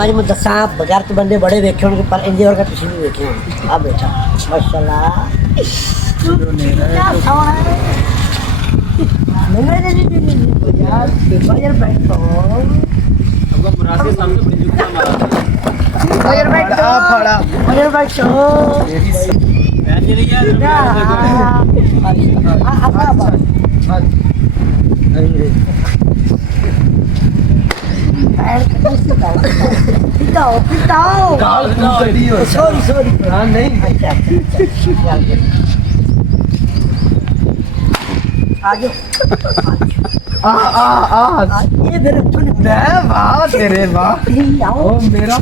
आज मैं दसा बगैर तो बंदे बड़े वेखे होंगे पर इंजे वर्गा किसी भी वेखे होंगे। आ बेटा माशाल्लाह नहीं यार बैठो अब मुराद सामने बड़ी जुगता मारा यार बैठो यार बैठो मैं नहीं यार पिटाओ सॉरी हाँ नहीं ये मेरे वाह तेरे वाह ओ मेरा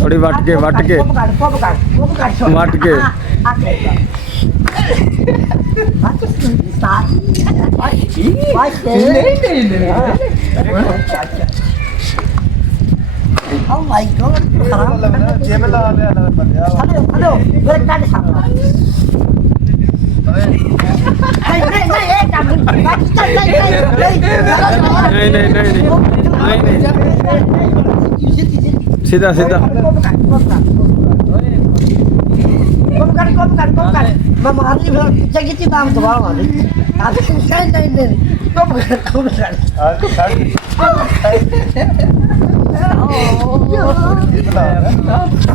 थोड़ी वट के Oh my god, हेलो मेरे काट सामने नहीं सीधा मैं मारनी जगह थी काम दोबारा मारनी नहीं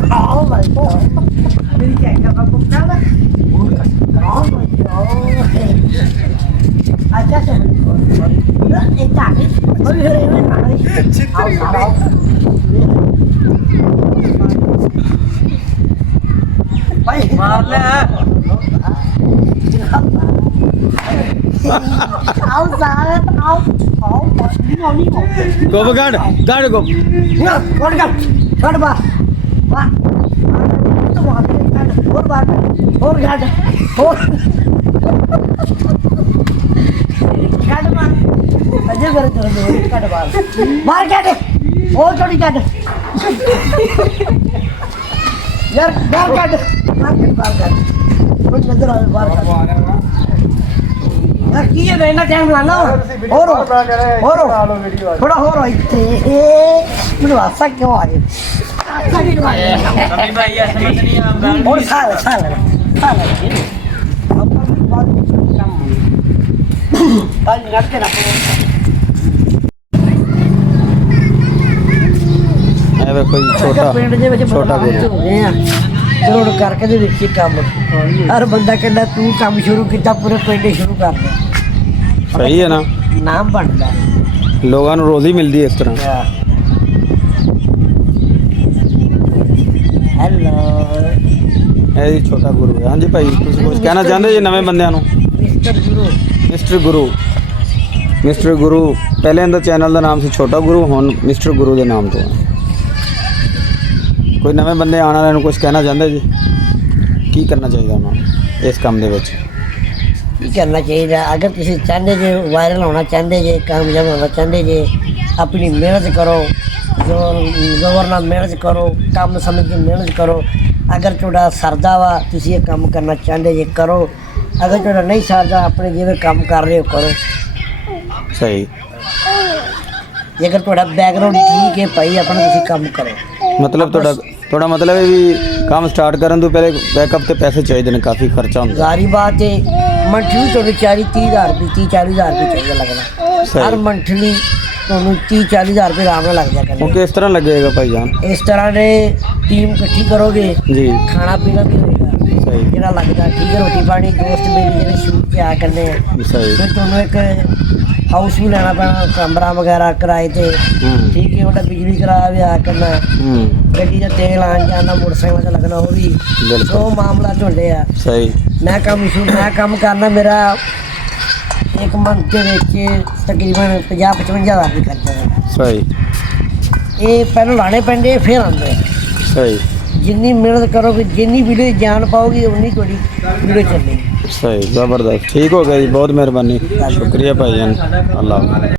Oh my god. Ini kayak apa bukan lah. Oh my god. Aja sih. Nah, enak nih. Oh, ini mana? Baik. मार ले Ao sao? Ao. गोब गाड़ गोब Gad ba. Wah. और गाड़ और गाड़ अजय कर दो गाड़ मार गाड़ और छोटी गाड़ यार बाहर गाड़ कुछ नजर आ बाहर यार की है ना टाइम ला लो और थोड़ा और इतने ਮੈਨੂੰ ਆਸਾ ਕਿਉਂ ਆ ਗਈ कभी भाई ऐसे मत नहीं हम और साल आज नट के रखो ਇਹ ਵੇਖੋ ਜੀ ਛੋਟਾ ਪਿੰਡ ਦੇ ਵਿੱਚ ਛੋਟਾ ਗੁਰੂ ਹੁੰਦੇ ਆ ਕਰੋੜ ਕਰਕੇ ਦੇ ਵਿੱਚ ਹੀ ਕੰਮ ਹਰ ਬੰਦਾ ਕਹਿੰਦਾ ਤੂੰ ਕੰਮ ਸ਼ੁਰੂ ਕੀਤਾ ਪੂਰੇ ਪਿੰਡ ਸ਼ੁਰੂ ਕਰ ਦੇ ਸਹੀ ਹੈ ਨਾ ਨਾਮ ਬਣਦਾ ਲੋਕਾਂ ਨੂੰ ਰੋਜ਼ੀ ਮਿਲਦੀ ਹੈ ਇਸ ਤਰ੍ਹਾਂ ਹੈਲੋ ਇਹ ਜੀ ਛੋਟਾ ਗੁਰੂ ਹੈ ਹਾਂਜੀ ਭਾਈ ਤੁਸੀਂ ਕੁਝ ਕਹਿਣਾ ਚਾਹੁੰਦੇ ਜੀ ਨਵੇਂ ਬੰਦਿਆਂ ਨੂੰ ਮਿਸਟਰ ਗੁਰੂ ਪਹਿਲੇ ਇਹਦਾ ਚੈਨਲ ਦਾ ਨਾਮ ਸੀ ਛੋਟਾ ਗੁਰੂ ਹੁਣ ਮਿਸਟਰ ਗੁਰੂ ਦੇ ਨਾਮ ਤੋਂ ਕੋਈ ਨਵੇਂ ਬੰਦੇ ਆਉਣ ਵਾਲਿਆਂ ਨੂੰ ਕੁਝ ਕਹਿਣਾ ਚਾਹੁੰਦੇ ਜੀ ਕੀ ਕਰਨਾ ਚਾਹੀਦਾ ਉਹਨਾਂ ਨੂੰ ਇਸ ਕੰਮ ਦੇ ਵਿੱਚ ਕੀ ਕਰਨਾ ਚਾਹੀਦਾ ਅਗਰ ਤੁਸੀਂ ਚਾਹੁੰਦੇ ਜੇ ਵਾਇਰਲ ਹੋਣਾ ਚਾਹੁੰਦੇ ਜੇ ਕਾਮਯਾਬ ਹੋਣਾ ਚਾਹੁੰਦੇ ਜੇ ਆਪਣੀ ਮਿਹਨਤ ਕਰੋ ਜ਼ੋਰ ਨਾਲ ਮਿਹਨਤ ਕਰੋ ਕੰਮ ਸਮਝ ਕੇ ਮਿਹਨਤ ਕਰੋ ਅਗਰ ਤੁਹਾਡਾ ਸਰਦਾ ਵਾ ਤੁਸੀਂ ਇਹ ਕੰਮ ਕਰਨਾ ਚਾਹੁੰਦੇ ਜੇ ਕਰੋ ਅਗਰ ਤੁਹਾਡਾ ਨਹੀਂ ਸਰਦਾ ਆਪਣੇ ਜਿਵੇਂ ਕੰਮ ਕਰ ਰਹੇ ਹੋ ਕਰੋ ਸਹੀ ਜੇਕਰ ਤੁਹਾਡਾ ਬੈਕਗ੍ਰਾਉਂਡ ਠੀਕ ਹੈ ਭਾਈ ਆਪਣਾ ਤੁਸੀਂ ਕੰਮ ਕਰੋ ਮਤਲਬ ਤੁਹਾਡਾ ਮਤਲਬ ਹੈ ਵੀ ਕੰਮ ਸਟਾਰਟ ਕਰਨ ਤੋਂ ਪਹਿਲੇ ਬੈਕਅਪ ਤੇ ਪੈਸੇ ਚਾਹੀਦੇ ਨੇ ਕਾਫੀ ਖਰਚਾ ਹੁੰਦਾ ਜ਼ਾਰੀ ਬਾਤ ਹੈ ਮੰਥਲੀ ਤੁਹਾਨੂੰ 30,000 ਰੁਪਏ 40,000 ਰੁਪਏ ਚਾਹੀਦਾ ਲੱਗਣਾ ਹਰ ਮੰਥਲੀ ਤੁਹਾਨੂੰ 30-40,000 ਰੁਪਏ ਆਰਾਮ ਨਾਲ ਲੱਗ ਜਾ ਕਰਨਾ ਉਹ ਕਿਸ ਤਰ੍ਹਾਂ ਲੱਗੇਗਾ ਭਾਈ ਜਾਨ ਇਸ ਤਰ੍ਹਾਂ ਦੇ ਟੀਮ ਇਕੱਠੀ ਕਰੋਗੇ ਜੀ ਖਾਣਾ ਪੀਣਾ ਵੀ ਹੋਏਗਾ ਸਹੀ ਜਿਹੜਾ ਲੱਗਦਾ ਠੀਕ ਹੈ ਰੋਟੀ ਪਾਣੀ ਦੋਸਤ ਮੇਰੀ ਜਿਹੜੇ ਸ਼ੂਟ ਤੇ ਆ ਕਰਨੇ ਆ ਸਹੀ ਫਿਰ ਤੁਹਾਨੂੰ ਇੱਕ ਹਾਊਸ ਵੀ ਲੈਣਾ ਪੈਣਾ ਕਮਰਾ ਵਗੈਰਾ ਕਿਰਾਏ ਤੇ ਠੀਕ ਹੈ ਉਹਦਾ ਬਿਜਲੀ ਕਿਰਾਇਆ ਵੀ ਆ ਕਰਨਾ ਗੱਡੀ ਦਾ ਤੇਲ ਆਉਣ ਜਾਣ ਦਾ ਮੋਟਰਸਾਈਕਲ ਦਾ ਲੱਗਣਾ ਉਹ ਵੀ ਉਹ ਮਾਮਲਾ ਝੋਲੇ ਆ ਸਹੀ ਮੈਂ ਕੰਮ ਕਰਨਾ ਮੇਰਾ ਇੱਕ ਮੰਥ ਦੇ ਵਿੱਚ ਤਕਰੀਬਨ 50-55 ਹਜ਼ਾਰ ਰੁਪਏ ਖਰਚਾ ਹੈ ਸਹੀ ਇਹ ਪਹਿਲਾਂ ਲਾਣੇ ਪੈਂਦੇ ਫਿਰ ਆਉਂਦੇ ਸਹੀ ਜਿੰਨੀ ਮਿਹਨਤ ਕਰੋਗੇ ਜਿੰਨੀ ਵੀਡੀਓ ਜਾਣ ਪਾਓਗੇ ਉਨੀ ਤੁਹਾਡੀ ਵੀਡੀਓ ਚੱਲੇਗੀ सही ज़बरदस्त ठीक हो गया जी बहुत मेहरबानी शुक्रिया भाईजान अल्लाह